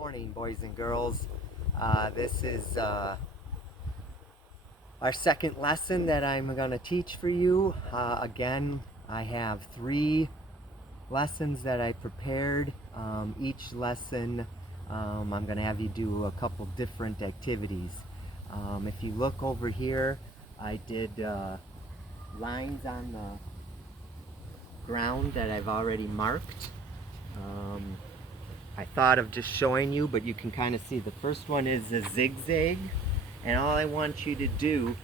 Morning, boys and girls. This is our second lesson that I'm going to teach for you. Again, I have 3 lessons that I prepared. Each lesson, I'm going to have you do a couple different activities. If you look over here, I did lines on the ground that I've already marked. I thought of just showing you, but you can kind of see the first one is a zigzag, and all I want you to do,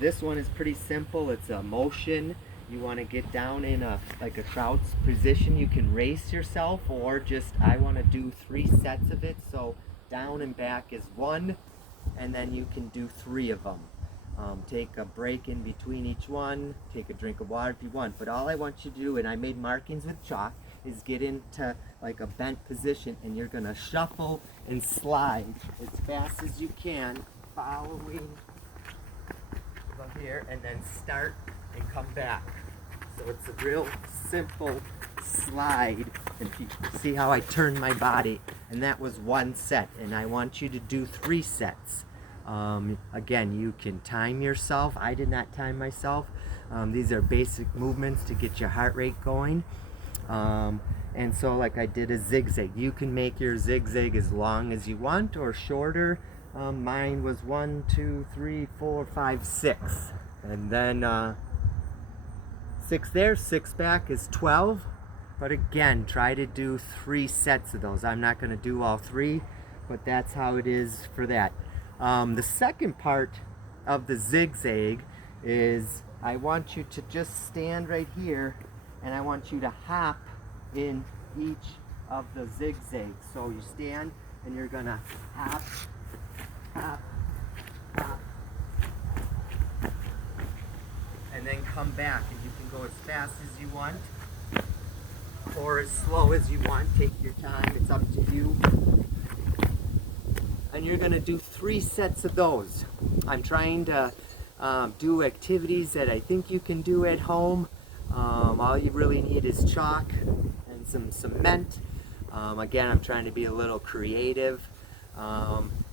this one is pretty simple. It's a motion. You want to get down in like a crouch position. You can race yourself, or just I want to do 3 sets of it. So down and back is 1, and then you can do 3 of them. Take a break in between each one, take a drink of water if you want, but all I want you to do, and I made markings with chalk, is get into like a bent position, and you're going to shuffle and slide as fast as you can, following from here, and then start and come back. So it's a real simple slide, and you see how I turn my body, and that was 1 set, and I want you to do 3 sets. Again, you can time yourself. I did not time myself. These are basic movements to get your heart rate going. And so like I did a zigzag. You can make your zigzag as long as you want or shorter. Mine was 1, 2, 3, 4, 5, 6. And then 6 there, 6 back is 12. But again, try to do 3 sets of those. I'm not going to do all 3, but that's how it is for that. The second part of the zigzag is I want you to just stand right here, and I want you to hop in each of the zigzags. So you stand and you're gonna hop, hop, hop, and then come back, and you can go as fast as you want or as slow as you want. Take your time, it's up to you. And you're gonna do 3 sets of those. I'm trying to do activities that I think you can do at home. All you really need is chalk and some cement. Again, I'm trying to be a little creative.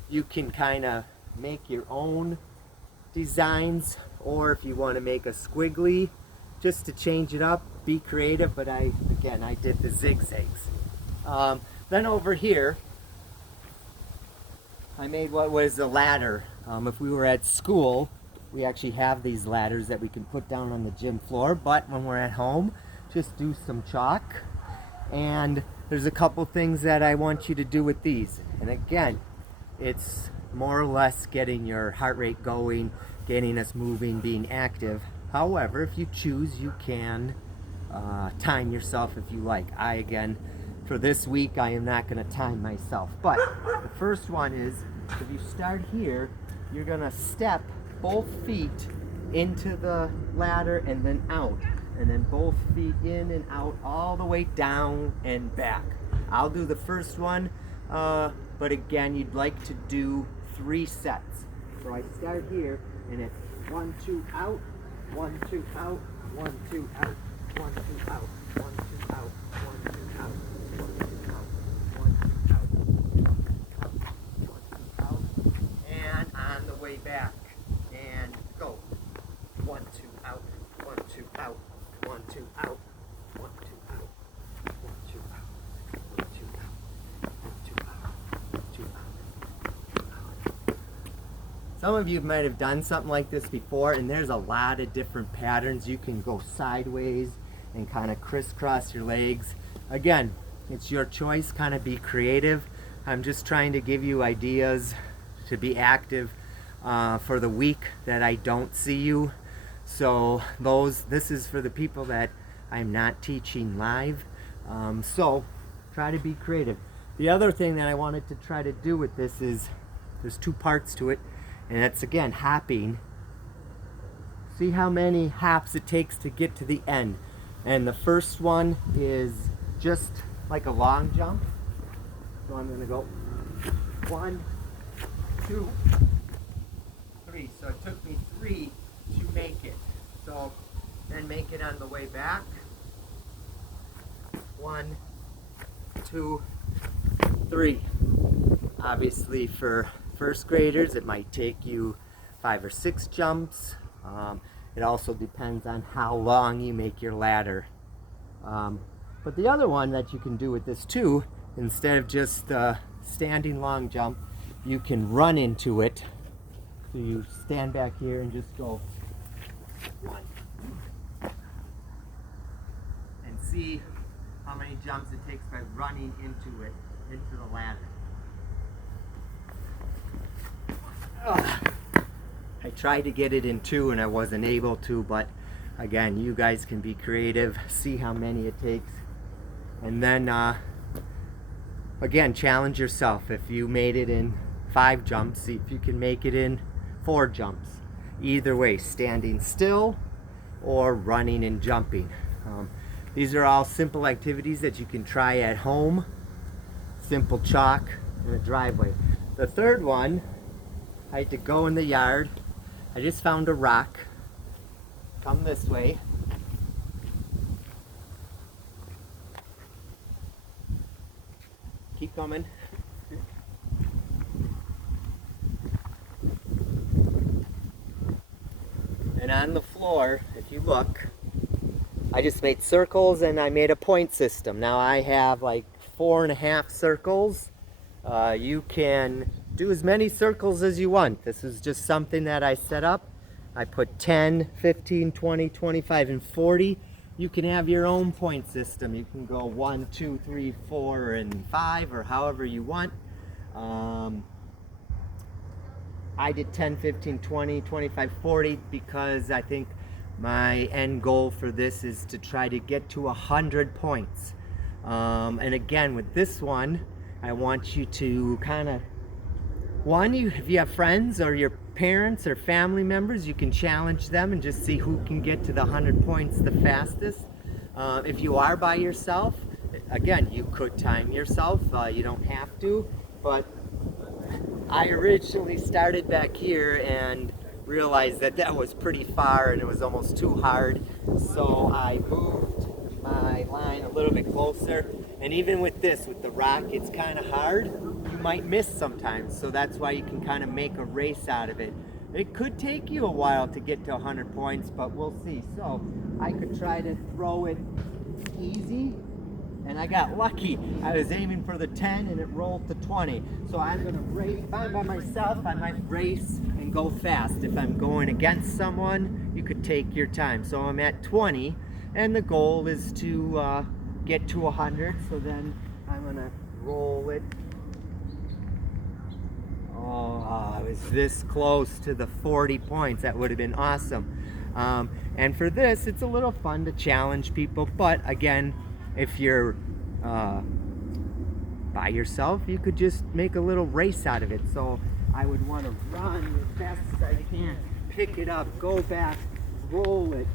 You can kind of make your own designs, or if you want to make a squiggly, just to change it up, be creative. But I did the zigzags. Then over here, I made what was a ladder. If we were at school, we actually have these ladders that we can put down on the gym floor, but when we're at home, just do some chalk. And there's a couple things that I want you to do with these. And again, it's more or less getting your heart rate going, getting us moving, being active. However, if you choose, you can time yourself if you like. Again, for this week, I am not going to time myself. But the first one is, if you start here, you're going to step both feet into the ladder and then out. And then both feet in and out, all the way down and back. I'll do the first one, but again, you'd like to do 3 sets. So I start here, and it's 1, 2, out, 1, 2, out, 1, 2, out, 1, 2, out, 1, 2, out, 1, 2, out. Back and go. 1, 2, out, 1, 2, out, 1, 2, out, 1, 2, out, 1, 2, out, 1, 2, out, 1, 2, out, 1, 2, out. Some of you might have done something like this before, and there's a lot of different patterns. You can go sideways and kind of crisscross your legs. Again, it's your choice, kind of be creative. I'm just trying to give you ideas to be active for the week that I don't see you. So this is for the people that I'm not teaching live. So try to be creative. The other thing that I wanted to try to do with this is, there's 2 parts to it, and that's again hopping. See how many hops it takes to get to the end. And the first one is just like a long jump. So I'm gonna go 1, 2, 3. So it took me 3 to make it. So then make it on the way back. 1, 2, 3. Obviously for first graders it might take you 5 or 6 jumps. It also depends on how long you make your ladder. But the other one that you can do with this too, instead of just standing long jump, you can run into it. So you stand back here and just go 1. And see how many jumps it takes by running into it, into the ladder. I tried to get it in 2 and I wasn't able to, but again, you guys can be creative, see how many it takes, and then again, challenge yourself. If you made it in 5 jumps, see if you can make it in 4 jumps. Either way, standing still or running and jumping. These are all simple activities that you can try at home. Simple chalk in a driveway. The third one, I had to go in the yard. I just found a rock. Come this way. Keep coming. And on the floor, if you look, I just made circles and I made a point system. Now I have like 4.5 circles. You can do as many circles as you want. This is just something that I set up. I put 10, 15, 20, 25, and 40. You can have your own point system. You can go 1, 2, 3, 4, and 5, or however you want. I did 10, 15, 20, 25, 40 because I think my end goal for this is to try to get to 100 points. And again, with this one, I want you to kind of, if you have friends or your parents or family members, you can challenge them and just see who can get to the 100 points the fastest. If you are by yourself, again, you could time yourself. You don't have to, but I originally started back here and realized that that was pretty far and it was almost too hard, so I moved my line a little bit closer. And even with this, with the rock, it's kind of hard. You might miss sometimes, so that's why you can kind of make a race out of it. It could take you a while to get to 100 points, but we'll see. So I could try to throw it easy, and I got lucky. I was aiming for the 10 and it rolled to 20. So I'm gonna race. If I'm by myself, I might race and go fast. If I'm going against someone, you could take your time. So I'm at 20, and the goal is to get to 100. So then I'm gonna roll it. Oh, I was this close to the 40 points. That would have been awesome. And for this, it's a little fun to challenge people, but again, if you're by yourself, you could just make a little race out of it. So I would want to run as fast as I can, pick it up, go back, roll it,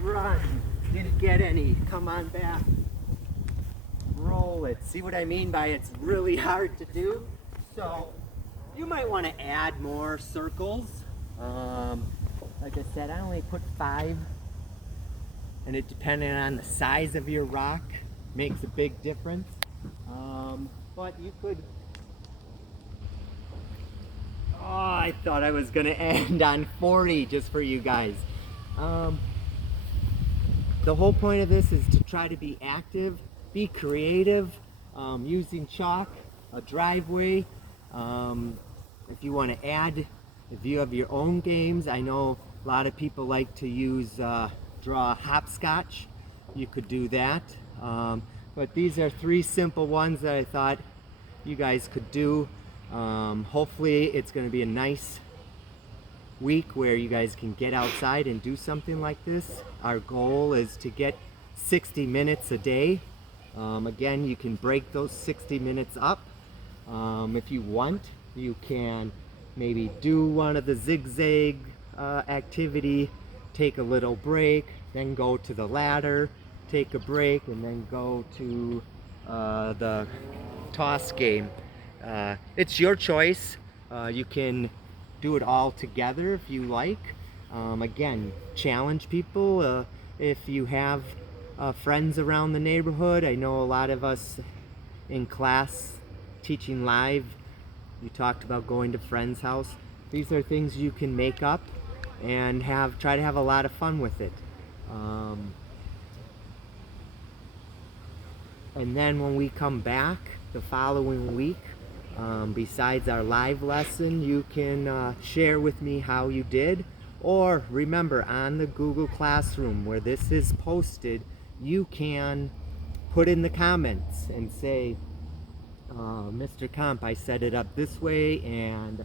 run, didn't get any, come on back, roll it. See what I mean by it's really hard to do? So you might want to add more circles. Like I said, I only put 5. And it, depending on the size of your rock, makes a big difference. But you could, I thought I was gonna end on 40 just for you guys. The whole point of this is to try to be active, be creative, using chalk, a driveway. If you want to add, if you have your own games, I know a lot of people like to use draw hopscotch. You could do that, but these are 3 simple ones that I thought you guys could do. Hopefully it's going to be a nice week where you guys can get outside and do something like this. Our goal is to get 60 minutes a day. Again, you can break those 60 minutes up. If you want, you can maybe do one of the zigzag activity, take a little break, then go to the ladder, take a break, and then go to the toss game. It's your choice. You can do it all together if you like. Again, challenge people. If you have friends around the neighborhood, I know a lot of us in class teaching live You talked about going to friend's house. These are things you can make up and try to have a lot of fun with it. And then when we come back the following week, besides our live lesson, you can share with me how you did. Or remember, on the Google Classroom where this is posted, you can put in the comments and say, Mr. Comp, I set it up this way, and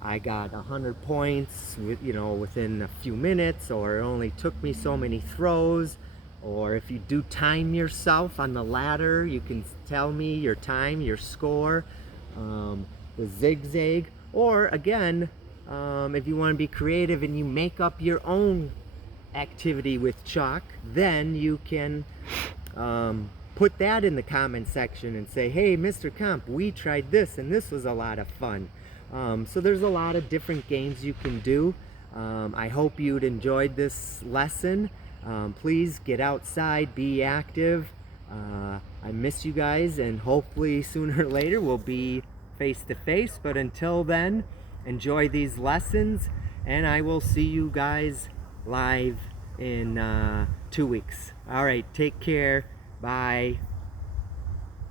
I got 100 points within a few minutes, or it only took me so many throws. Or if you do time yourself on the ladder, you can tell me your time, your score, the zigzag. Or again, if you want to be creative and you make up your own activity with chalk, then you can put that in the comment section and say, hey, Mr. Comp, we tried this and this was a lot of fun. So there's a lot of different games you can do. I hope you'd enjoyed this lesson. Please get outside, be active. I miss you guys, and hopefully sooner or later we'll be face to face. But until then, enjoy these lessons, and I will see you guys live in 2 weeks. All right, take care. Bye.